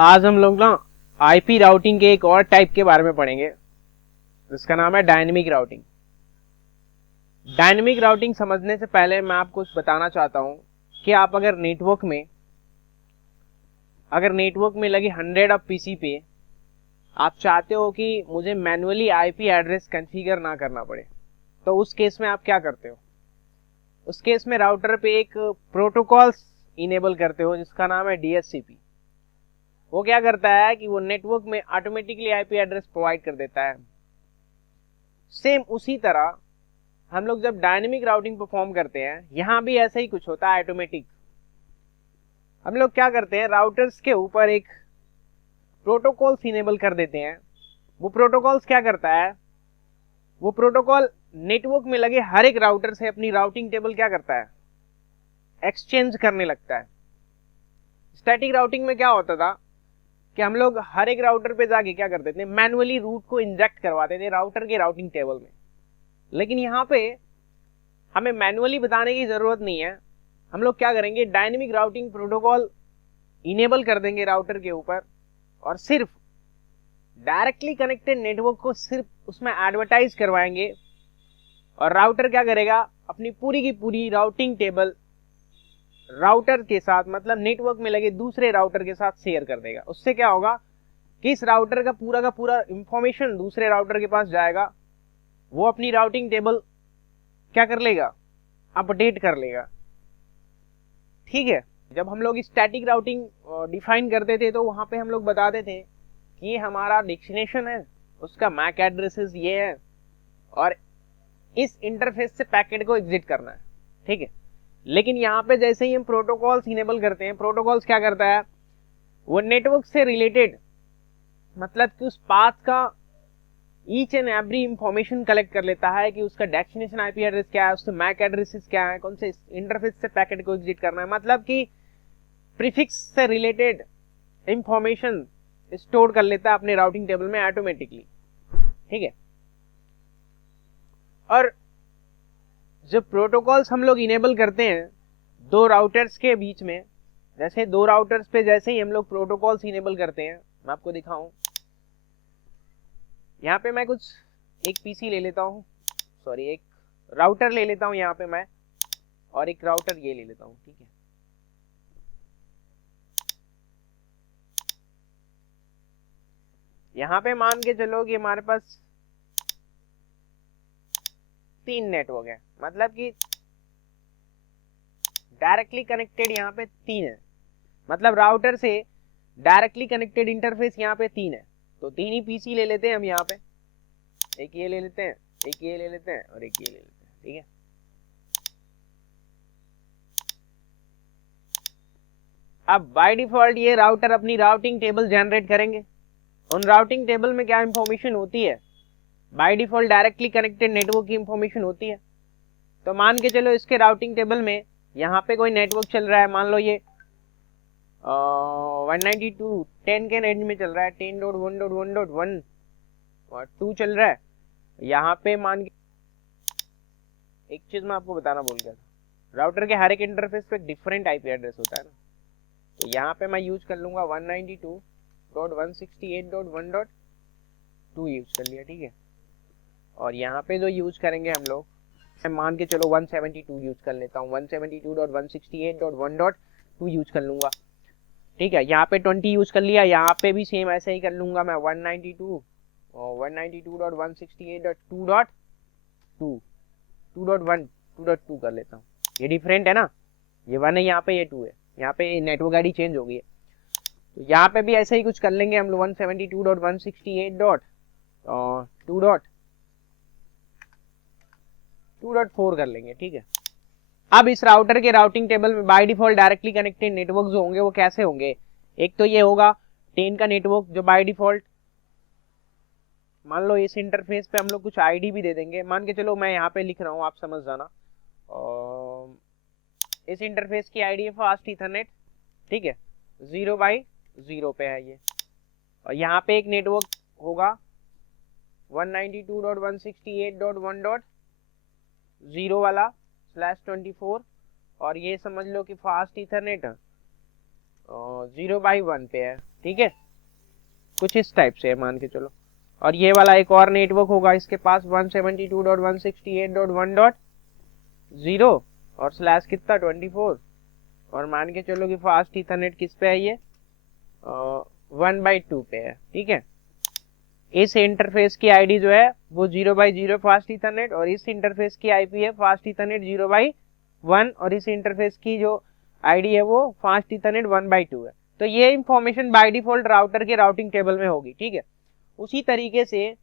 आज हम लोग ना आईपी राउटिंग के एक और टाइप के बारे में पढ़ेंगे जिसका नाम है डायनेमिक राउटिंग। डायनेमिक राउटिंग समझने से पहले मैं आपको कुछ बताना चाहता हूं कि आप अगर नेटवर्क में लगे 100 ऑफ पीसी पे आप चाहते हो कि मुझे मैन्युअली आईपी एड्रेस कॉन्फ़िगर ना करना पड़े, तो उस केस में आप क्या करते हो? उस केस में राउटर पे एक प्रोटोकॉल्स इनेबल करते हो जिसका नाम है डीएचसीपी। वो क्या करता है कि वो नेटवर्क में ऑटोमेटिकली आईपी एड्रेस प्रोवाइड कर देता है। सेम उसी तरह हम लोग जब डायनेमिक राउटिंग परफॉर्म करते हैं, यहां भी ऐसा ही कुछ होता है ऑटोमेटिक। हम लोग क्या करते हैं, राउटर्स के ऊपर एक प्रोटोकॉल्स इनेबल कर देते हैं। वो प्रोटोकॉल्स क्या करता है, वो प्रोटोकॉल नेटवर्क में लगे हर एक राउटर से अपनी राउटिंग टेबल क्या करता है, एक्सचेंज करने लगता है। स्टैटिक राउटिंग में क्या होता था कि हम लोग हर एक राउटर पे जाके क्या करते थे, मैनुअली रूट को इंजेक्ट करवाते थे राउटर के राउटिंग टेबल में। लेकिन यहाँ पे हमें मैनुअली बताने की जरूरत नहीं है। हम लोग क्या करेंगे, डायनेमिक राउटिंग प्रोटोकॉल इनेबल कर देंगे राउटर के ऊपर और सिर्फ डायरेक्टली कनेक्टेड नेटवर्क को सिर्फ उसमें एडवर्टाइज करवाएंगे और राउटर क्या करेगा, अपनी पूरी की पूरी राउटिंग टेबल राउटर के साथ, मतलब नेटवर्क में लगे दूसरे राउटर के साथ शेयर कर देगा। उससे क्या होगा कि इस राउटर का पूरा इंफॉर्मेशन दूसरे राउटर के पास जाएगा, वो अपनी राउटिंग टेबल क्या कर लेगा, अपडेट कर लेगा। ठीक है। जब हम लोग स्टैटिक राउटिंग डिफाइन करते थे तो वहां पे हम लोग बताते थे कि हमारा डेस्टिनेशन है, उसका मैक एड्रेसेस ये है और इस इंटरफेस से पैकेट को एग्जिट करना है। ठीक है। लेकिन यहाँ पे जैसे ही हम प्रोटोकॉल्स इनेबल करते हैं, प्रोटोकॉल्स क्या करता है, वो नेटवर्क से रिलेटेड, मतलब कि उस पाथ का each and every information collect कर लेता है कि उसका डेस्टिनेशन आईपी एड्रेस क्या है, उसके मैक एड्रेसेस क्या है, कौन से इंटरफेस से पैकेट को एग्जिट करना है, मतलब कि प्रीफिक्स से रिलेटेड इंफॉर्मेशन स्टोर कर लेता है अपने राउटिंग टेबल में ऑटोमेटिकली। ठीक है। और जब प्रोटोकॉल्स हम लोग इनेबल करते हैं दो राउटर्स के बीच में, जैसे दो राउटर्स पे जैसे ही हम लोग प्रोटोकॉल्स इनेबल करते हैं, मैं आपको दिखाऊं, यहाँ पे मैं कुछ एक पीसी ले लेता हूँ, सॉरी एक राउटर ले लेता हूँ यहाँ पे मैं, और एक राउटर ये ले लेता हूँ। ठीक है। यहाँ पे मान के चलो कि हमारे पास 3 नेटवर्क है, मतलब कि डायरेक्टली कनेक्टेड यहाँ पे 3 है, मतलब राउटर से डायरेक्टली कनेक्टेड इंटरफेस यहाँ पे 3 है। तो 3 ही पीसी ले लेते हैं हम यहाँ पे, एक ये ले लेते हैं, एक ये ले लेते हैं और एक ये ले लेते हैं। ठीक है। अब बाय डिफॉल्ट ये राउटर अपनी राउटिंग टेबल जनरेट करेंगे। उन राउटिंग टेबल में क्या इंफॉर्मेशन होती है, by default directly connected network की इंफॉर्मेशन होती है। तो मान के चलो इसके राउटिंग टेबल में यहाँ पे कोई नेटवर्क चल रहा है, मान लो ये 192.10 के रेंज में चल रहा है, 10.1.1.1 और 2 चल रहा है। यहाँ पे मान के एक चीज मैं आपको बताना भूल गया था, राउटर के हर एक इंटरफेस पे डिफरेंट आईपी एड्रेस होता है ना। तो यहाँ पे मैं यूज कर लूंगा 192.168.1.2 यूज कर लिया। ठीक है। और यहाँ पे जो यूज करेंगे हम लोग, मान के चलो 172 यूज कर लेता हूँ, 172.168.1.2 यूज कर लूंगा। ठीक है। यहाँ पे 20 यूज कर लिया, यहाँ पे भी सेम ऐसे ही कर लूंगा मैं, 192 और 192.168.2.2 कर लेता हूँ। ये डिफरेंट है ना, ये 1 है यहाँ पे, ये 2 है यहाँ पे, नेटवर्क आईडी चेंज हो गई है। तो यहाँ पे भी ऐसे ही कुछ कर लेंगे हम लोग, 172.168.2.4 कर लेंगे। ठीक है। अब इस राउटर के राउटिंग टेबल में by default directly connected network जो होंगे वो कैसे होंगे, एक तो ये होगा 10 का नेटवर्क जो बाय डिफॉल्ट, मान लो इस इंटरफेस पे हम लोग कुछ आईडी भी दे देंगे, मान के चलो मैं यहाँ पे लिख रहा हूँ, आप समझ जाना। और इस इंटरफेस की आईडी है फास्ट ईथरनेट। ठीक है। 0/0 पे है ये। और यहाँ पे एक नेटवर्क होगा 192.168.1.0 वाला /24 और ये समझ लो कि फास्ट ईथरनेट 0/1 पे है। ठीक है, कुछ इस टाइप से है मान के चलो। और ये वाला एक और नेटवर्क होगा इसके पास 172.168.1.0 और स्लैश कितना 24, और मान के चलो कि फास्ट इथरनेट किस पे है, ये 1/2 पे है। ठीक है, इस इंटरफेस की आईडी जो है वो 0/0 फास्ट इथरनेट, और इस इंटरफेस की आईपी है फास्ट इथरनेट 0/1, और इस इंटरफेस की जो आईडी है वो फास्ट इथरनेट 1/2 है। तो ये इंफॉर्मेशन बाय डिफॉल्ट राउटर के राउटिंग टेबल में होगी। ठीक है, उसी तरीके से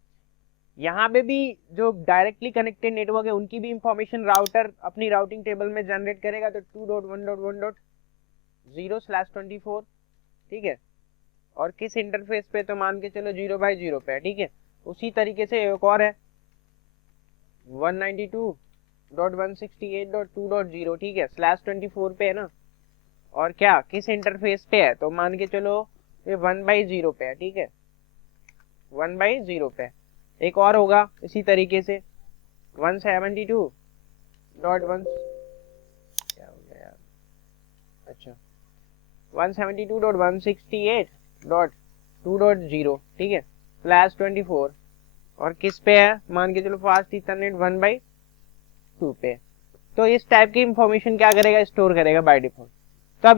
यहाँ पे भी जो डायरेक्टली कनेक्टेड नेटवर्क है उनकी भी इंफॉर्मेशन राउटर अपनी राउटिंग टेबल में जनरेट करेगा। तो 2.1.1.0/24, ठीक है, और किस इंटरफेस पे, तो मान के चलो 0/0 पे है। ठीक है, उसी तरीके से एक और है 192.168.2.0, ठीक है, /24 पे है ना, और क्या किस इंटरफेस पे है, तो मान के चलो ये 1/0 पे है। ठीक है, 1/0 पे। एक और होगा इसी तरीके से 172.1, क्या हो गया यार, अच्छा 172.168.2.0, ठीक है, /24, और किस पे है, मान के चलो फास्ट इथरनेट 1/2 पे। तो इस टाइप की इंफॉर्मेशन क्या करेगा, स्टोर करेगा बाय डिफॉल्ट। तो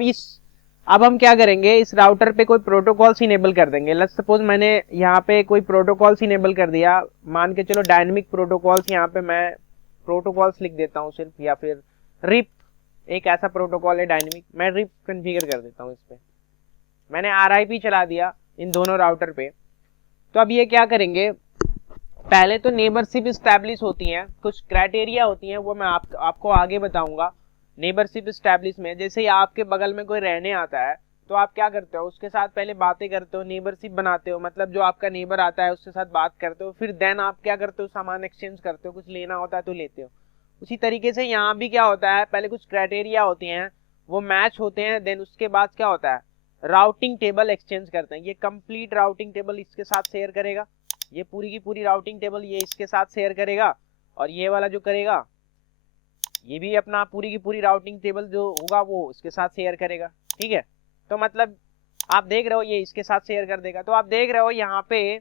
अब हम क्या करेंगे, इस राउटर पे कोई प्रोटोकॉल्स इनेबल कर देंगे। लेट्स सपोज मैंने यहाँ पे कोई प्रोटोकॉल्स इनेबल कर दिया, मान के चलो डायनेमिक प्रोटोकॉल्स, यहाँ पे मैं प्रोटोकॉल्स लिख देता हूँ सिर्फ, या फिर रिप एक ऐसा प्रोटोकॉल है डायनेमिक, मैं रिप कन्फिगर कर देता हूँ इस पे। मैंने RIP चला दिया इन दोनों राउटर पे। तो अब ये क्या करेंगे, पहले तो नेबरशिप स्टैब्लिश होती हैं, कुछ क्राइटेरिया होती हैं, वो मैं आपको आगे बताऊंगा। नेबरशिप स्टैब्लिश में जैसे ही आपके बगल में कोई रहने आता है तो आप क्या करते हो, उसके साथ पहले बातें करते हो, नेबरशिप बनाते हो, मतलब जो आपका नेबर आता है उसके साथ बात करते हो, फिर देन आप क्या करते हो, सामान एक्सचेंज करते हो, कुछ लेना होता है तो लेते हो। उसी तरीके से यहाँ भी क्या होता है, पहले कुछ क्राइटेरिया होती हैं, वो मैच होते हैं, देन उसके बाद क्या होता है, राउटिंग टेबल एक्सचेंज करते हैं। ये कंप्लीट राउटिंग टेबल इसके साथ शेयर करेगा, ये पूरी की पूरी राउटिंग टेबल ये इसके साथ शेयर करेगा, और ये वाला जो करेगा ये भी अपना पूरी की पूरी राउटिंग टेबल जो होगा वो इसके साथ शेयर करेगा। ठीक है, तो मतलब आप देख रहे हो ये इसके साथ शेयर कर देगा। तो आप देख रहे हो यहाँ पे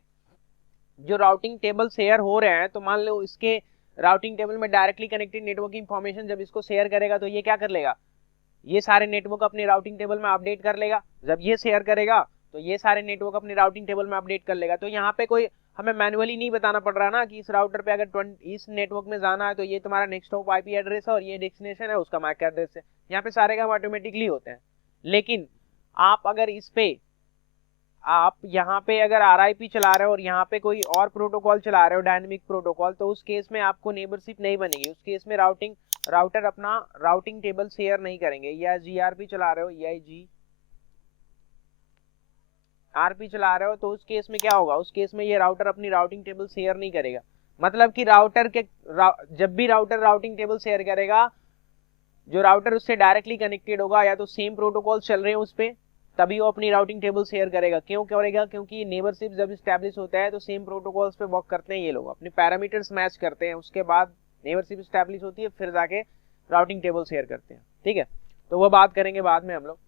जो राउटिंग टेबल शेयर हो रहे हैं, तो मान लो इसके राउटिंग टेबल में डायरेक्टली कनेक्टेड नेटवर्क की इंफॉर्मेशन जब इसको शेयर करेगा तो ये क्या कर लेगा, ये सारे नेटवर्क अपने राउटिंग टेबल में अपडेट कर लेगा। जब ये शेयर करेगा तो ये सारे नेटवर्क अपने राउटिंग टेबल में अपडेट कर लेगा। तो यहाँ पे कोई हमें मैनुअली नहीं बताना पड़ रहा ना कि इस राउटर पे अगर इस नेटवर्क में जाना है तो ये तुम्हारा नेक्स्ट हॉप IP एड्रेस है और ये डेस्टिनेशन है उसका मैक एड्रेस है। यहाँ पे सारे काम ऑटोमेटिकली होते हैं। लेकिन आप अगर इस पे आप यहाँ पे अगर RIP चला रहे हो और यहाँ पे कोई और प्रोटोकॉल चला रहे हो डायनेमिक प्रोटोकॉल, तो उस केस में आपको नेबरशिप नहीं बनेगी। उस केस में राउटर अपना राउटिंग टेबल शेयर नहीं करेंगे। या GRP चला रहे हो, GRP चला रहे हो, तो उस केस में क्या होगा, उस केस में ये राउटर अपनी राउटिंग टेबल शेयर नहीं करेगा। मतलब कि जब भी राउटर राउटिंग टेबल शेयर करेगा, जो राउटर उससे डायरेक्टली कनेक्टेड होगा या तो सेम प्रोटोकॉल चल रहे हैं उस पे, तभी वो अपनी राउटिंग टेबल शेयर करेगा। क्यों करेगा, क्योंकि नेबरशिप जब स्टैब्लिश होता है तो सेम प्रोटोकॉल्स पे वर्क करते हैं ये लोग, अपने पैरामीटर्स मैच करते हैं, उसके बाद नेबरशिप स्टैब्लिश होती है, फिर जाके राउटिंग टेबल शेयर करते हैं। ठीक है, तो वो बात करेंगे बाद में हम लोग।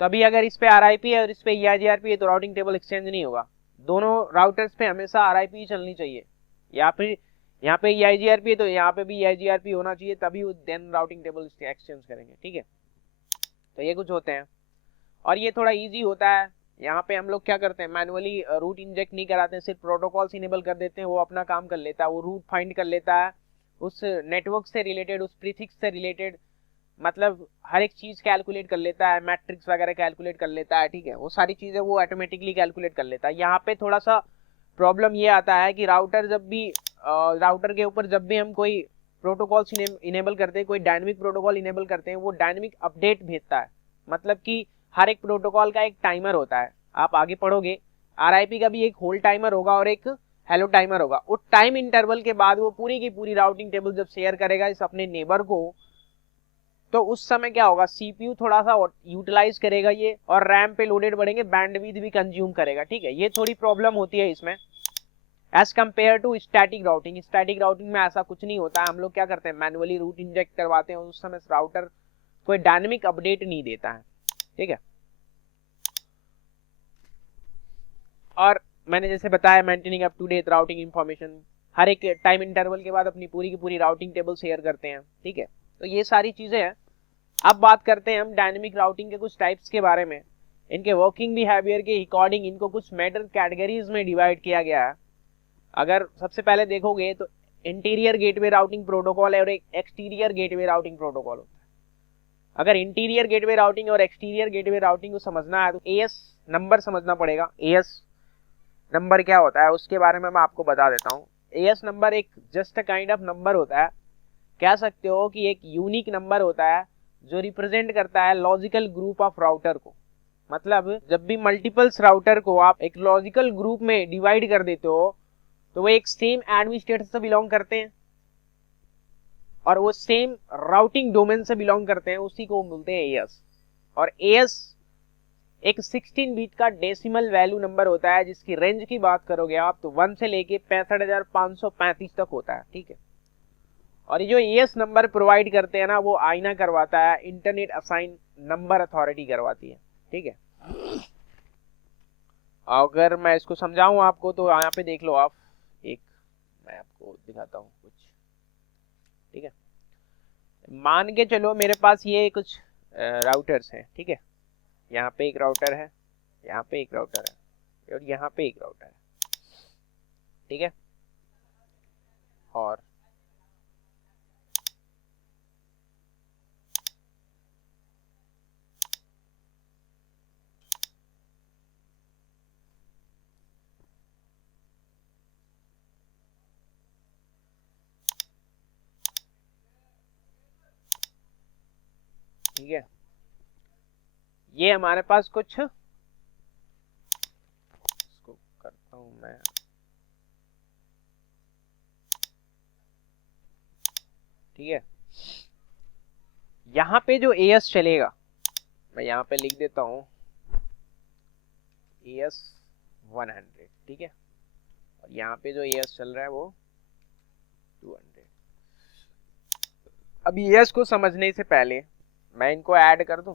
तभी अगर इस पे RIP है और इस पे EIGRP है तो राउटिंग टेबल एक्सचेंज नहीं होगा। दोनों राउटर्स पे हमेशा RIP ही चलनी चाहिए, या फिर यहाँ पे EIGRP है तो यहाँ पे भी EIGRP होना चाहिए, तभी देन राउटिंग टेबल एक्सचेंज करेंगे। ठीक है, तो ये कुछ होते हैं और ये थोड़ा इजी होता है। यहाँ पे हम लोग क्या करते हैं, मैनुअली रूट इंजेक्ट नहीं कराते हैं, सिर्फ प्रोटोकॉल्स इनेबल कर देते हैं, वो अपना काम कर लेता है, वो रूट फाइंड कर लेता है उस नेटवर्क से रिलेटेड, उस प्रीफिक्स से रिलेटेड, मतलब हर एक चीज कैलकुलेट कर लेता है, मैट्रिक्स वगैरह कैलकुलेट कर लेता है। ठीक है, वो सारी चीजें वो ऑटोमेटिकली कैलकुलेट कर लेता है। यहाँ पे थोड़ा सा प्रॉब्लम ये आता है कि राउटर के ऊपर जब भी हम कोई प्रोटोकॉल्स इनेबल करते हैं, कोई डायनेमिक प्रोटोकॉल इनेबल करते हैं, वो डायनेमिक अपडेट भेजता है। मतलब कि हर एक प्रोटोकॉल का एक टाइमर होता है, आप आगे पढ़ोगे, RIP का भी एक होल्ड टाइमर होगा और एक हेलो टाइमर होगा। वो टाइम इंटरवल के बाद वो पूरी की पूरी राउटिंग टेबल जब शेयर करेगा इस अपने नेबर को, तो उस समय क्या होगा, CPU थोड़ा सा यूटिलाइज करेगा ये, और रैम पे लोडेड बढ़ेंगे, बैंडविड्थ भी कंज्यूम करेगा। ठीक है, ये थोड़ी प्रॉब्लम होती है इसमें as compare to static routing. Static routing में ऐसा कुछ नहीं होता है। हम लोग क्या करते हैं, मैनुअली रूट इंजेक्ट करवाते हैं, उस समय राउटर कोई डायनेमिक अपडेट नहीं देता है। ठीक है, और मैंने जैसे बताया maintaining up to date routing information, हर एक टाइम इंटरवल के बाद अपनी पूरी की पूरी राउटिंग टेबल शेयर करते हैं, ठीक है। तो ये सारी चीजें हैं। अब बात करते हैं हम डायनेमिक राउटिंग के कुछ टाइप्स के बारे में। इनके वर्किंग बिहेवियर के अकॉर्डिंग इनको कुछ मेजर कैटेगरीज में डिवाइड किया गया है। अगर सबसे पहले देखोगे तो इंटीरियर गेटवे राउटिंग प्रोटोकॉल है और एक एक्सटीरियर गेटवे राउटिंग प्रोटोकॉल होता है। अगर इंटीरियर गेटवे राउटिंग और एक्सटीरियर गेटवे राउटिंग को समझना है तो एएस नंबर समझना पड़ेगा। एएस नंबर क्या होता है उसके बारे में मैं आपको बता देता हूँ। एएस नंबर एक just a kind of number होता है, कह सकते हो कि एक यूनिक नंबर होता है जो रिप्रेजेंट करता है लॉजिकल ग्रुप ऑफ राउटर को। मतलब जब भी मल्टीपल्स राउटर को आप एक लॉजिकल ग्रुप में डिवाइड कर देते हो तो वो एक सेम एडमिनिस्ट्रेटर से बिलोंग करते हैं और वो सेम राउटिंग डोमेन से बिलोंग करते हैं, उसी को बोलते हैं एएस। और एएस एक 16 बीट का डेसिमल वैल्यू नंबर होता है जिसकी रेंज की बात करोगे आप तो 1 से लेके 65,535 तक होता है, ठीक है। और ये जो एएस नंबर प्रोवाइड करते हैं ना वो आईना करवाता है, इंटरनेट असाइन नंबर अथॉरिटी करवाती है, ठीक है। अगर मैं इसको समझाऊं आपको तो यहाँ पे देख लो आप, एक मैं आपको दिखाता हूँ कुछ, ठीक है। मान के चलो मेरे पास ये कुछ राउटर्स हैं, ठीक है। यहाँ पे एक राउटर है, यहाँ पे एक राउटर है और यहाँ पे एक राउटर है, ठीक है। और ठीक है, ये हमारे पास कुछ, इसको करता हूं मैं, ठीक है। यहाँ पे जो एएस चलेगा मैं यहाँ पे लिख देता हूँ एएस 100, ठीक है। और यहाँ पे जो एएस चल रहा है वो 200। अब एएस को समझने से पहले मैं इनको ऐड कर दूं,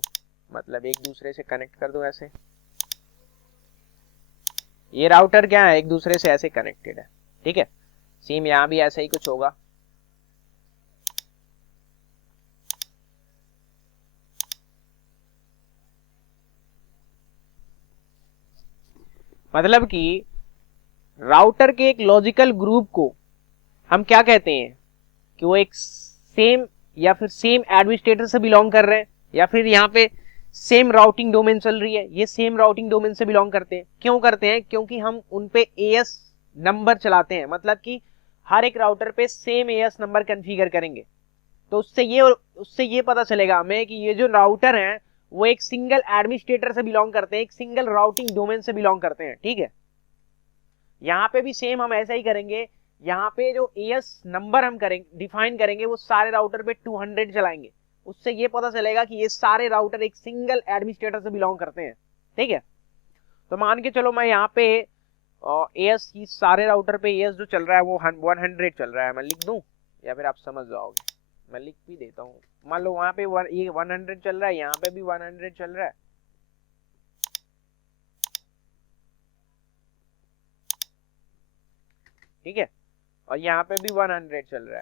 मतलब एक दूसरे से कनेक्ट कर दूं ऐसे। ये राउटर क्या है, एक दूसरे से ऐसे कनेक्टेड है, ठीक है। सेम यहाँ भी ऐसा ही कुछ होगा। मतलब कि राउटर के एक लॉजिकल ग्रुप को हम क्या कहते हैं कि वो एक सेम या फिर सेम एडमिनिस्ट्रेटर से बिलोंग कर रहे हैं, या फिर यहाँ पे सेम राउटिंग डोमेन चल रही है, ये सेम राउटिंग डोमेन से बिलोंग करते हैं। क्यों करते हैं? क्योंकि हम उन पे एएस नंबर चलाते हैं, मतलब कि हर एक राउटर पे सेम एएस नंबर कॉन्फ़िगर करेंगे। तो उससे ये पता चलेगा हमें कि ये जो राउटर हैं वो एक सिंगल एडमिनिस्ट्रेटर से बिलोंग करते हैं, एक सिंगल राउटिंग डोमेन से बिलोंग करते हैं, ठीक है। यहाँ पे भी सेम हम ऐसा ही करेंगे। यहाँ पे जो एएस नंबर हम करेंगे डिफाइन करेंगे वो सारे राउटर पे 200 चलाएंगे। उससे ये पता चलेगा कि ये सारे राउटर एक सिंगल एडमिनिस्ट्रेटर से बिलोंग करते हैं, ठीक है। तो मान के चलो मैं यहाँ पे एएस की सारे राउटर पे एएस जो चल रहा है वो 100 चल रहा है, मैं लिख दूं या फिर आप समझ जाओगे? मैं लिख भी देता हूँ। मान लो वहां पे ये 100 चल रहा है, यहाँ पे भी 100 चल रहा है, ठीक है। और यहाँ पे भी 100 चल रहा है,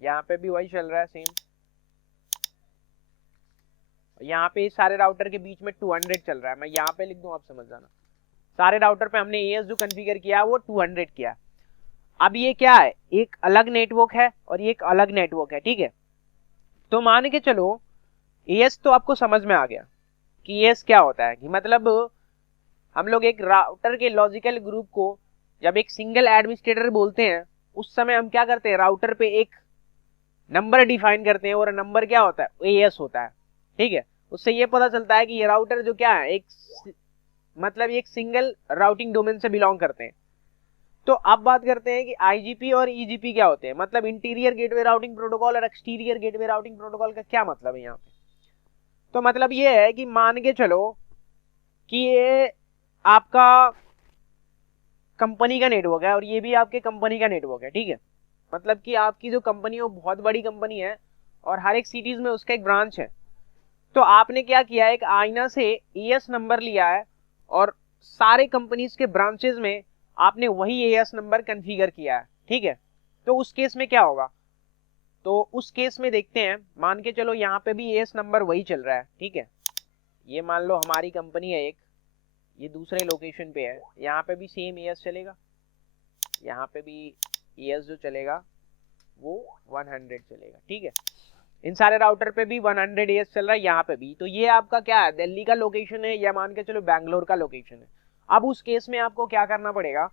यहाँ पे भी वही चल रहा है सेम। यहाँ पे सारे राउटर के बीच में 200 चल रहा है, मैं यहाँ पे लिख दूं, आप समझ जाना। सारे राउटर पे हमने एएस जो कॉन्फ़िगर किया वो 200 किया। अब ये क्या है, एक अलग नेटवर्क है और ये एक अलग नेटवर्क है, ठीक है। तो मान के चलो एएस तो आपको समझ में आ गया कि एएस क्या होता है, कि मतलब हम लोग एक राउटर के लॉजिकल ग्रुप को जब एक सिंगल एडमिनिस्ट्रेटर बोलते हैं उस समय हम क्या करते हैं, राउटर पे एक नंबर डिफाइन करते हैं और नंबर क्या होता है, एएस होता है, ठीक है। उससे ये पता चलता है कि ये राउटर जो क्या है मतलब एक सिंगल राउटिंग डोमेन से बिलोंग करते हैं। तो अब बात करते हैं कि आईजीपी और ईजीपी क्या होते हैं, मतलब इंटीरियर गेटवे राउटिंग प्रोटोकॉल और एक्सटीरियर गेटवे राउटिंग प्रोटोकॉल का क्या मतलब है यहाँ पे। तो मतलब ये है कि मान के चलो कि ये आपका कंपनी का नेटवर्क है और ये भी आपके कंपनी का नेटवर्क है, ठीक है। मतलब कि आपकी जो कंपनी है वो बहुत बड़ी कंपनी है और हर एक सिटीज में उसका एक ब्रांच है। तो आपने क्या किया, एक आईना से एएस नंबर लिया है और सारे कंपनीज के ब्रांचेस में आपने वही एएस नंबर कॉन्फ़िगर किया है, ठीक है। तो उस केस में क्या होगा, तो उस केस में देखते हैं, मान के चलो यहाँ पे भी एएस नंबर वही चल रहा है, ठीक है। ये मान लो हमारी कंपनी है एक, ये दूसरे लोकेशन पे है, यहाँ पे भी सेम एएस चलेगा, यहाँ पे भी एएस जो चलेगा वो 100 चलेगा, ठीक है। इन सारे राउटर पे भी 100 एएस चल रहा है, यहाँ पे भी। तो ये आपका क्या है, दिल्ली का लोकेशन है या मान के चलो बैंगलोर का लोकेशन है। अब उस केस में आपको क्या करना पड़ेगा,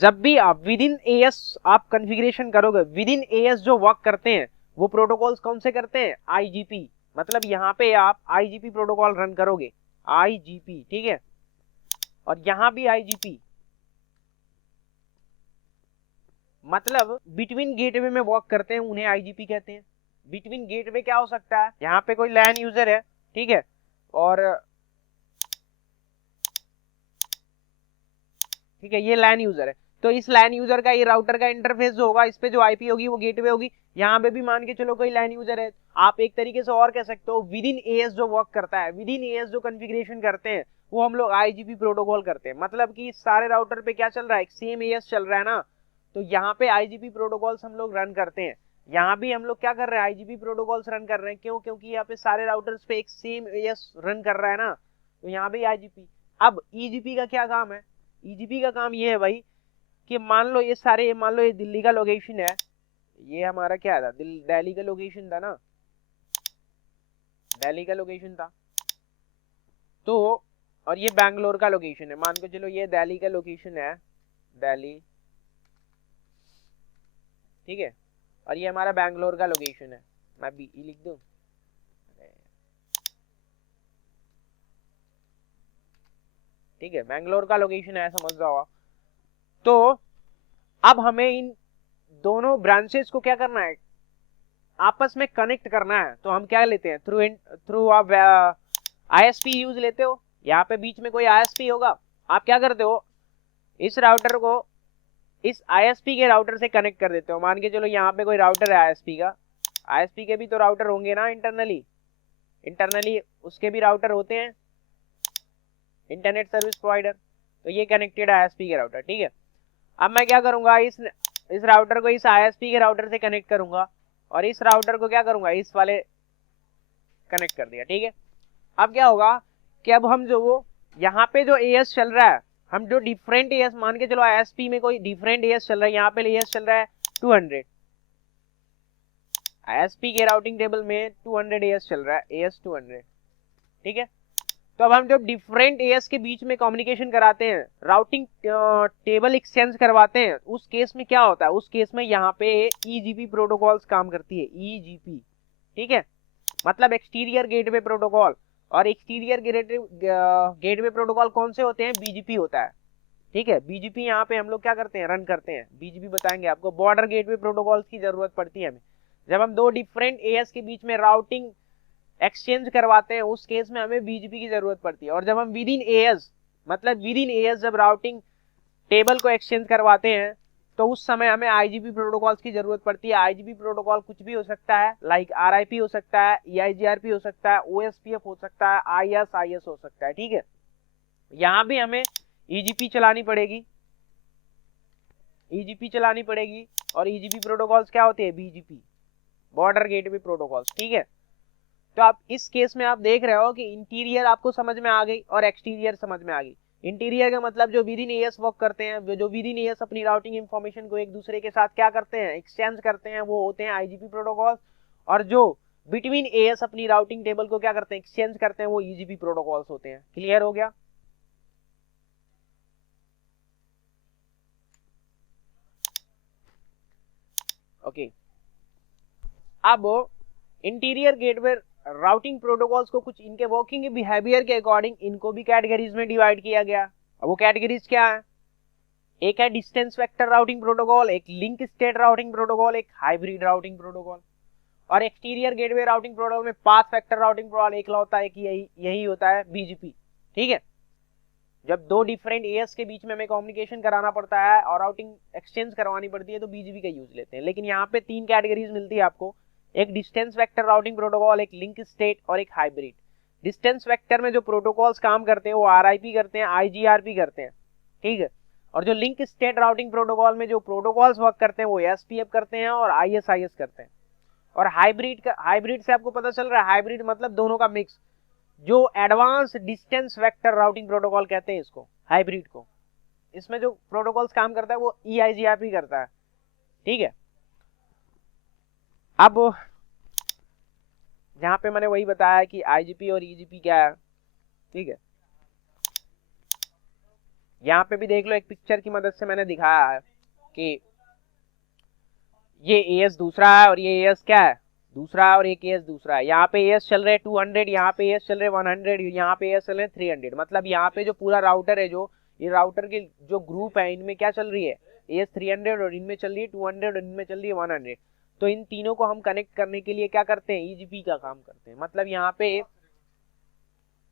जब भी आप विद इन एएस आप कॉन्फ़िगरेशन करोगे, विद इन एएस जो वर्क करते हैं वो प्रोटोकॉल्स कौन से करते हैं, आईजीपी। मतलब यहाँ पे आप आईजीपी प्रोटोकॉल रन करोगे, आईजीपी, ठीक है। और यहाँ भी आईजीपी, मतलब बिटवीन गेटवे में वर्क करते हैं, उन्हें आईजीपी कहते हैं। बिटवीन गेटवे क्या हो सकता है, यहाँ पे कोई लैन यूजर है, ठीक है, और ठीक है, ये लैन यूजर है। तो इस लैन यूजर का, ये राउटर का इंटरफेस जो होगा, इस पे जो आईपी होगी वो गेटवे होगी। यहाँ पे भी मान के चलो कोई लैन यूजर है। आप एक तरीके से और कह सकते हो, विद इन एएस जो वर्क करता है, विद इन एएस जो कॉन्फ़िगरेशन करते हैं, वो हम लोग आईजीपी प्रोटोकॉल करते हैं। मतलब कि सारे राउटर पे क्या चल रहा है, एक सेम एएस चल रहा है ना, तो यहाँ पे आईजीपी प्रोटोकॉल्स हम लोग रन करते हैं। यहाँ भी हम लोग क्या कर रहे हैं, आईजीपी प्रोटोकॉल्स रन कर रहे हैं। क्यों, क्योंकि यहाँ पे सारे राउटर्स पे एक सेम एएस रन कर रहा है ना, तो यहाँ पे आईजीपी। अब ईजीपी का क्या काम है, ईजीपी का काम ये है भाई कि मान लो ये सारे, मान लो ये दिल्ली का लोकेशन है, ये हमारा क्या था, दिल्ली का लोकेशन था ना, दिल्ली का लोकेशन था। तो और ये बैंगलोर का लोकेशन है, मान के चलो ये दिल्ली का लोकेशन है, दिल्ली, ठीक है, और ये हमारा बैंगलोर का लोकेशन है। मैं बी लिख दूं, ठीक है, बैंगलोर का लोकेशन है, समझ जाओ। तो अब हमें इन दोनों ब्रांचेस को क्या करना है, आपस में कनेक्ट करना है। तो हम क्या लेते हैं, थ्रू आप आईएसपी यूज लेते हो। यहाँ पे बीच में कोई आईएसपी होगा, आप क्या करते हो, इस राउटर को इस आईएसपी के राउटर से कनेक्ट कर देते हो। मान के चलो यहाँ पे कोई राउटर है आईएसपी का, आईएसपी के भी तो राउटर होंगे ना इंटरनली उसके भी राउटर होते हैं, इंटरनेट सर्विस प्रोवाइडर। तो ये कनेक्टेड आईएसपी के राउटर, ठीक है। अब मैं क्या करूंगा, इस राउटर को इस आईएसपी के राउटर से कनेक्ट करूंगा, और इस राउटर को क्या करूंगा, इस वाले कनेक्ट कर दिया, ठीक है। अब क्या होगा कि अब हम जो वो यहाँ पे जो एएस चल रहा है, हम जो डिफरेंट एएस, मान के चलो आईएसपी में कोई डिफरेंट एएस चल रहा है, यहाँ पे एएस चल रहा है 200, आईएसपी के राउटिंग टेबल में 200 एएस चल रहा है, एएस 200, ठीक है। तो अब हम जब डिफरेंट एएस के बीच में कम्युनिकेशन कराते हैं, राउटिंग टेबल एक्सचेंज करवाते हैं, उस केस में क्या होता है, उस केस में यहाँ पे ईजीपी प्रोटोकॉल्स काम करती है, ईजीपी, ठीक है। मतलब एक्सटीरियर गेटवे प्रोटोकॉल। और एक्सटीरियर गेटवे प्रोटोकॉल कौन से होते हैं, बीजीपी होता है, ठीक है। बीजीपी यहाँ पे हम लोग क्या करते हैं, रन करते हैं, बीजीपी बताएंगे आपको। बॉर्डर गेटवे प्रोटोकॉल्स की जरूरत पड़ती है हमें, जब हम दो डिफरेंट एएस के बीच में राउटिंग एक्सचेंज करवाते हैं, उस केस में हमें बीजीपी की जरूरत पड़ती है। और जब हम विद इन एएस, मतलब विद इन एएस जब राउटिंग टेबल को एक्सचेंज करवाते हैं, तो उस समय हमें आईजीपी प्रोटोकॉल्स की जरूरत पड़ती है। आईजीपी प्रोटोकॉल कुछ भी हो सकता है, लाइक आरआईपी हो सकता है, ईआईजीआरपी हो सकता है, ओएसपीएफ हो सकता है, आईएस हो सकता है, ठीक है। यहाँ भी हमें ईजीपी चलानी पड़ेगी, ईजीपी चलानी पड़ेगी। और ईजीपी प्रोटोकॉल्स क्या होते हैं, बीजीपी, बॉर्डर गेटवे प्रोटोकॉल्स, ठीक है। तो आप इस केस में आप देख रहे हो कि इंटीरियर आपको समझ में आ गई और एक्सटीरियर समझ में आ गई। इंटीरियर का मतलब जो विद इन एएस वर्क करते हैं, जो विद इन एएस अपनी राउटिंग इंफॉर्मेशन को एक दूसरे के साथ क्या करते हैं, एक्सचेंज करते हैं, वो होते हैं आईजीपी प्रोटोकॉल। और जो बिटवीन एएस अपनी राउटिंग टेबल को क्या करते हैं, एक्सचेंज करते हैं, वो ईजीपी प्रोटोकॉल्स होते हैं। क्लियर हो गया। ओके, अब इंटीरियर गेटवे राउटिंग प्रोटोकॉल्स को कुछ इनके वर्किंग बिहेवियर के अकॉर्डिंग इनको भी कैटेगरीज में डिवाइड किया गया। अब वो कैटेगरीज क्या है, एक है डिस्टेंस वेक्टर राउटिंग प्रोटोकॉल, एक लिंक स्टेट राउटिंग प्रोटोकॉल, एक हाइब्रिड राउटिंग प्रोटोकॉल। और एक्सटीरियर गेटवे राउटिंग प्रोटोकॉल में पाथ वेक्टर राउटिंग प्रोटोकॉल एक होता है कि यही होता है, बीजीपी, ठीक है। जब दो डिफरेंट एएस के बीच में हमें कम्युनिकेशन कराना पड़ता है और राउटिंग एक्सचेंज करवानी पड़ती है, तो बीजीपी का यूज लेते हैं। लेकिन यहाँ पे तीन कैटेगरीज मिलती है आपको, एक डिस्टेंस वेक्टर राउटिंग प्रोटोकॉल, एक लिंक स्टेट और एक हाइब्रिड। डिस्टेंस वेक्टर में जो प्रोटोकॉल्स काम करते हैं वो RIP करते हैं, IGRP करते हैं, ठीक है। और जो लिंक स्टेट राउटिंग प्रोटोकॉल में जो प्रोटोकॉल्स वर्क करते हैं वो SPF करते हैं और ISIS करते हैं। और हाइब्रिड से आपको पता चल रहा है, हाइब्रिड मतलब दोनों का मिक्स, जो advance distance vector routing protocol कहते हैं इसको, हाइब्रिड को। इसमें जो प्रोटोकॉल्स काम करता है वो EIGRP करता है, ठीक है। अब जहां पे मैंने वही बताया कि IGP और EGP क्या है, ठीक है। यहाँ पे भी देख लो, एक पिक्चर की मदद से मैंने दिखाया है कि ये AS दूसरा है और ये AS क्या है, दूसरा है, और एक AS दूसरा है। यहाँ पे AS चल रहे 200, यहाँ पे AS चल रहे 100, यहाँ पे AS चल रहे 300। मतलब यहाँ पे जो पूरा राउटर है, जो ये राउटर के जो ग्रुप है, इनमें क्या चल रही है, AS 300, और इनमें चल रही है 200, और इनमें चल रही है 100। तो इन तीनों को हम कनेक्ट करने के लिए क्या करते हैं, EGP का काम करते हैं। मतलब यहाँ पे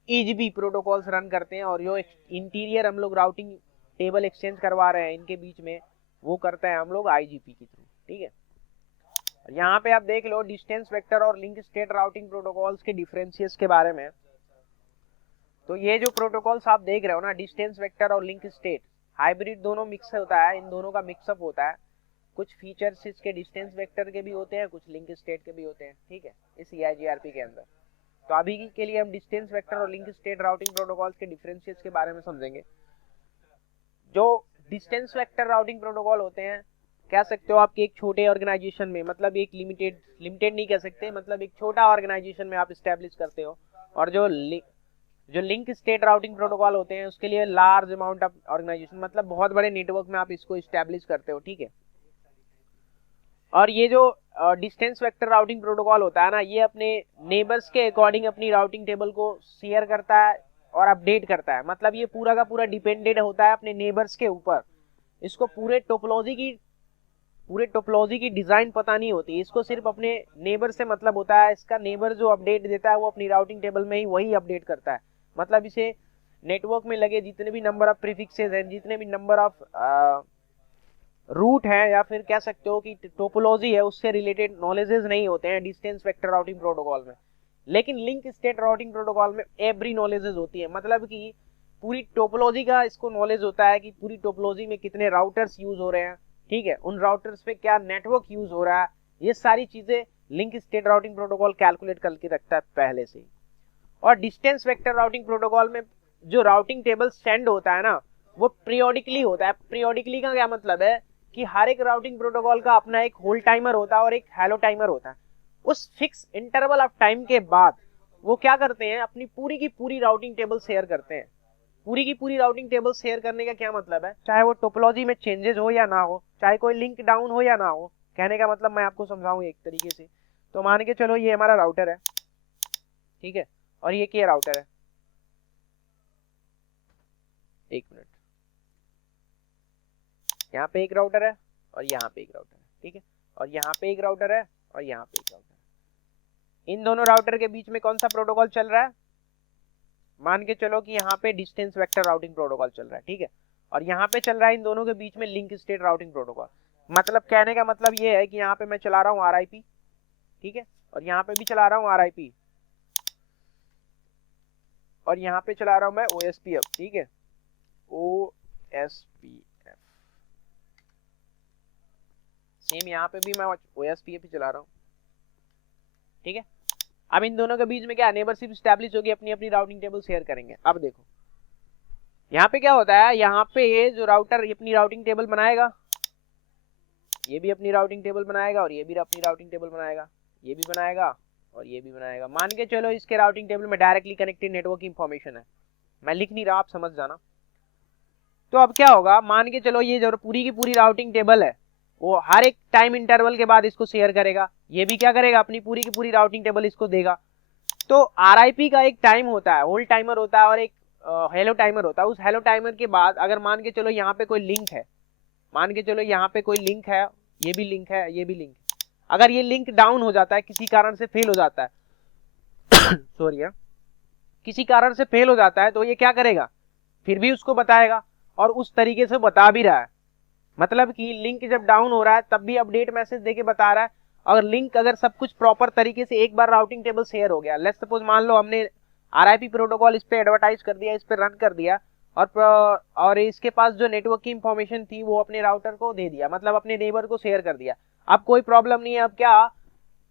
EGP प्रोटोकॉल्स रन करते हैं, और जो इंटीरियर हम लोग राउटिंग टेबल एक्सचेंज करवा रहे हैं इनके बीच में, वो करते हैं हम लोग IGP के थ्रू, ठीक है। यहाँ पे आप देख लो डिस्टेंस वेक्टर और लिंक स्टेट राउटिंग प्रोटोकॉल्स के डिफरेंशियस के बारे में। तो ये जो प्रोटोकॉल्स आप देख रहे हो ना, डिस्टेंस वेक्टर और लिंक स्टेट, हाइब्रिड दोनों मिक्स होता है, इन दोनों का मिक्सअप होता है। कुछ फीचर्स इसके डिस्टेंस वेक्टर के भी होते हैं, कुछ लिंक स्टेट के भी होते हैं, ठीक है, इस EIGRP के अंदर। तो अभी के लिए हम डिस्टेंस वेक्टर और लिंक स्टेट राउटिंग प्रोटोकॉल्स के डिफरेंशियस के बारे में समझेंगे। जो डिस्टेंस वेक्टर राउटिंग प्रोटोकॉल होते हैं, कह सकते हो आपके एक छोटे ऑर्गेनाइजेशन में, मतलब एक लिमिटेड नहीं कह सकते, मतलब एक छोटा ऑर्गेनाइजेशन में आप स्टैब्लिश करते हो। और जो लिंक स्टेट राउटिंग प्रोटोकॉल होते हैं उसके लिए लार्ज अमाउंट ऑफ ऑर्गेनाइजेशन, मतलब बहुत बड़े नेटवर्क में आप इसको स्टैब्लिश करते हो, ठीक है। और ये जो डिस्टेंस वेक्टर राउटिंग प्रोटोकॉल होता है ना, ये अपने नेबर्स के अकॉर्डिंग अपनी राउटिंग टेबल को शेयर करता है और अपडेट करता है। मतलब ये पूरा का पूरा डिपेंडेंट होता है अपने नेबर्स के ऊपर। इसको पूरे टोपोलॉजी की डिजाइन पता नहीं होती, इसको सिर्फ अपने नेबर से मतलब होता है। इसका नेबर जो अपडेट देता है वो अपनी राउटिंग टेबल में ही वही अपडेट करता है। मतलब इसे नेटवर्क में लगे जितने भी नंबर ऑफ प्रीफिक्सेस हैं, जितने भी नंबर ऑफ रूट है, या फिर कह सकते हो कि टोपोलॉजी है, उससे रिलेटेड नॉलेजेस नहीं होते हैं डिस्टेंस वेक्टर राउटिंग प्रोटोकॉल में। लेकिन लिंक स्टेट राउटिंग प्रोटोकॉल में एवरी नॉलेजेस होती है, मतलब कि पूरी टोपोलॉजी का इसको नॉलेज होता है कि पूरी टोपोलॉजी में कितने राउटर्स यूज हो रहे हैं, ठीक है, उन राउटर्स पे क्या नेटवर्क यूज हो रहा है, ये सारी चीजें link state routing protocol calculate करके रखता है पहले से। और डिस्टेंस वेक्टर राउटिंग प्रोटोकॉल में जो राउटिंग टेबल सेंड होता है ना, वो पीरियोडिकली होता है। पीरियोडिकली का क्या मतलब है कि हर एक राउटिंग प्रोटोकॉल का अपना एक होल्ड टाइमर होता है और एक हेलो टाइमर होता है। उस फिक्स इंटरवल ऑफ टाइम के बाद वो क्या करते हैं, अपनी पूरी की पूरी राउटिंग टेबल शेयर करते हैं। पूरी की पूरी राउटिंग टेबल शेयर करने का क्या मतलब है, चाहे वो टोपोलॉजी में चेंजेस हो या ना हो, चाहे कोई लिंक डाउन हो या ना हो, कहने का मतलब मैं आपको समझाऊं एक तरीके से। तो मान के चलो ये हमारा राउटर है, ठीक है, और ये क्या राउटर है, एक मिनट, यहाँ पे एक राउटर है और यहाँ पे एक राउटर है, ठीक है, और यहाँ पे एक राउटर है और यहाँ पे एक राउटर है। इन दोनों राउटर के बीच में कौन सा प्रोटोकॉल चल रहा है, मान के चलो कि यहाँ पे डिस्टेंस वेक्टर राउटिंग प्रोटोकॉल चल रहा है, ठीक है, और यहाँ पे चल रहा है इन दोनों के बीच में लिंक स्टेट राउटिंग प्रोटोकॉल। मतलब कहने का मतलब ये है कि यहाँ पे मैं चला रहा हूँ RIP, ठीक है, और यहाँ पे भी चला रहा हूँ RIP, और यहाँ पे चला रहा हूँ मैं OSPF, ठीक है, OSPF। सेम यहाँ पे भी मैं OSPF ही चला रहा हूँ, ठीक है। अब इन दोनों के बीच में क्या नेबरशिप स्टैब्लिश होगी, अपनी अपनी राउटिंग टेबल शेयर करेंगे। अब देखो यहाँ पे क्या होता है, यहाँ पे जो राउटर अपनी राउटिंग टेबल बनाएगा, ये भी अपनी राउटिंग टेबल बनाएगा, और ये भी अपनी राउटिंग टेबल बनाएगा, ये भी बनाएगा और ये भी बनाएगा। मान के चलो इसके राउटिंग टेबल में डायरेक्टली कनेक्टेड नेटवर्क इंफॉर्मेशन है, मैं लिख नहीं रहा, आप समझ जाना। तो अब क्या होगा, मान के चलो ये जो पूरी की पूरी राउटिंग टेबल है वो हर एक टाइम इंटरवल के बाद इसको शेयर करेगा। ये भी क्या करेगा, अपनी पूरी की पूरी राउटिंग टेबल इसको देगा। तो RIP का एक टाइम होता है, होल्ड टाइमर होता है, और एक हेलो टाइमर होता है। उस हेलो टाइमर के बाद अगर मान के चलो यहाँ पे कोई लिंक है, मान के चलो यहाँ पे कोई लिंक है, ये भी लिंक है, ये भी लिंक है, अगर ये लिंक डाउन हो जाता है, किसी कारण से फेल हो जाता है सॉरी किसी कारण से फेल हो जाता है, तो ये क्या करेगा, फिर भी उसको बताएगा, और उस तरीके से बता भी रहा है। मतलब कि लिंक जब डाउन हो रहा है तब भी अपडेट मैसेज देके बता रहा है। और लिंक अगर सब कुछ प्रॉपर तरीके से एक बार राउटिंग टेबल शेयर हो गया, लेट्स सपोज मान लो हमने RIP प्रोटोकॉल इस पे एडवर्टाइज कर दिया, इस पे रन कर दिया, और इसके पास जो नेटवर्क की इंफॉर्मेशन थी वो अपने राउटर को दे दिया, मतलब अपने नेबर को शेयर कर दिया। अब कोई प्रॉब्लम नहीं है, अब क्या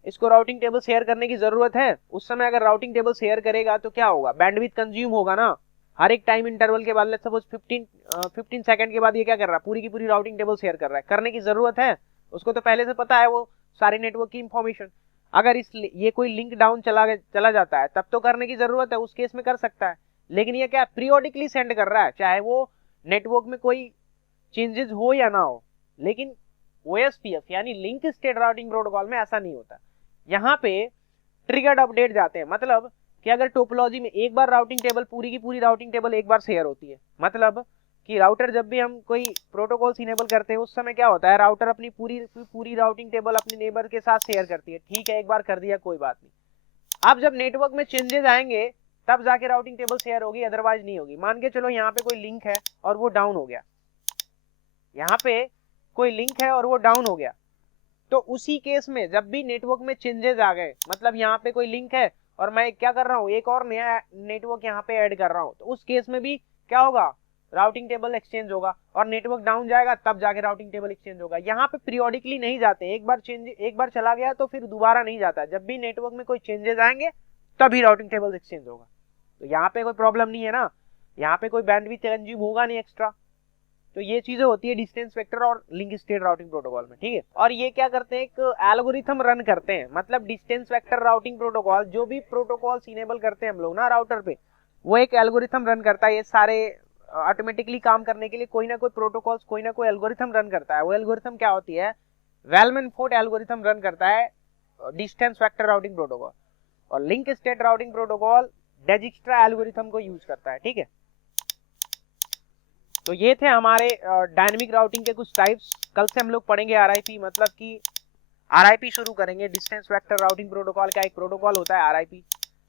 इसको राउटिंग टेबल शेयर करने की जरूरत है? उस समय अगर राउटिंग टेबल शेयर करेगा तो क्या होगा, बैंडविड्थ कंज्यूम होगा ना। हर एक टाइम इंटरवल के बाद, लेट्स सपोज 15 सेकंड के बाद ये क्या कर रहा है, पूरी की पूरी राउटिंग टेबल शेयर कर रहा है। करने की जरूरत है? उसको तो पहले से पता है वो सारे नेटवर्क की इंफॉर्मेशन। अगर ये कोई लिंक डाउन चला जाता है तब तो करने की जरूरत है, उस केस में कर सकता है। लेकिन ये क्या पीरियोडिकली सेंड कर रहा है, चाहे वो नेटवर्क में कोई चेंजेस हो या ना हो। लेकिन OSPF यानी लिंक स्टेट राउटिंग प्रोटोकॉल में ऐसा नहीं होता। यहाँ पे ट्रिगर्ड अपडेट जाते हैं, मतलब कि अगर टोपोलॉजी में एक बार राउटिंग टेबल, पूरी की पूरी राउटिंग टेबल एक बार शेयर होती है, मतलब कि राउटर जब भी हम कोई प्रोटोकॉल इनेबल करते हैं उस समय क्या होता है, राउटर अपनी पूरी राउटिंग टेबल अपने नेबर के साथ शेयर करती है। ठीक है, एक बार कर दिया कोई बात नहीं। अब जब नेटवर्क में चेंजेस आएंगे तब जाके राउटिंग टेबल शेयर होगी, अदरवाइज नहीं होगी। मान के चलो यहाँ पे कोई लिंक है और वो डाउन हो गया, यहाँ पे कोई लिंक है और वो डाउन हो गया, तो उसी केस में जब भी नेटवर्क में चेंजेस आ गए, मतलब यहाँ पे कोई लिंक है और मैं क्या कर रहा हूँ, एक और नया नेटवर्क यहाँ पे ऐड कर रहा हूँ, तो उस केस में भी क्या होगा, राउटिंग टेबल एक्सचेंज होगा, और नेटवर्क डाउन जाएगा तब जाके राउटिंग टेबल एक्सचेंज होगा। यहाँ पे पीरियोडिकली नहीं जाते, एक बार चला गया तो फिर दोबारा नहीं जाता। जब भी नेटवर्क में कोई चेंजेस आएंगे तभी राउटिंग टेबल एक्सचेंज होगा। तो यहाँ पे कोई प्रॉब्लम नहीं है ना, यहाँ पे कोई बैंडविड्थ कंज्यूम होगा नहीं एक्स्ट्रा। तो ये चीजें होती है डिस्टेंस वेक्टर और लिंक स्टेट राउटिंग प्रोटोकॉल में, ठीक है। और ये क्या करते हैं, एक एल्गोरिथम रन करते हैं, मतलब डिस्टेंस वेक्टर राउटिंग प्रोटोकॉल, जो भी प्रोटोकॉल इनेबल करते हैं हम लोग ना राउटर पे, वो एक एल्गोरिथम रन करता है। ये सारे ऑटोमेटिकली काम करने के लिए कोई ना कोई प्रोटोकॉल्स, कोई ना कोई एल्गोरिथम रन करता है। वो एल्गोरिथम क्या होती है, वेलमैन-फोर्ड एल्गोरिथम रन करता है डिस्टेंस वेक्टर राउटिंग प्रोटोकॉल, और link state routing protocol Dijkstra algorithm को यूज करता है, ठीक है। तो ये थे हमारे डायनेमिक राउटिंग के कुछ टाइप्स। कल से हम लोग पढ़ेंगे RIP, मतलब कि RIP शुरू करेंगे। डिस्टेंस वेक्टर राउटिंग प्रोटोकॉल का एक प्रोटोकॉल होता है RIP,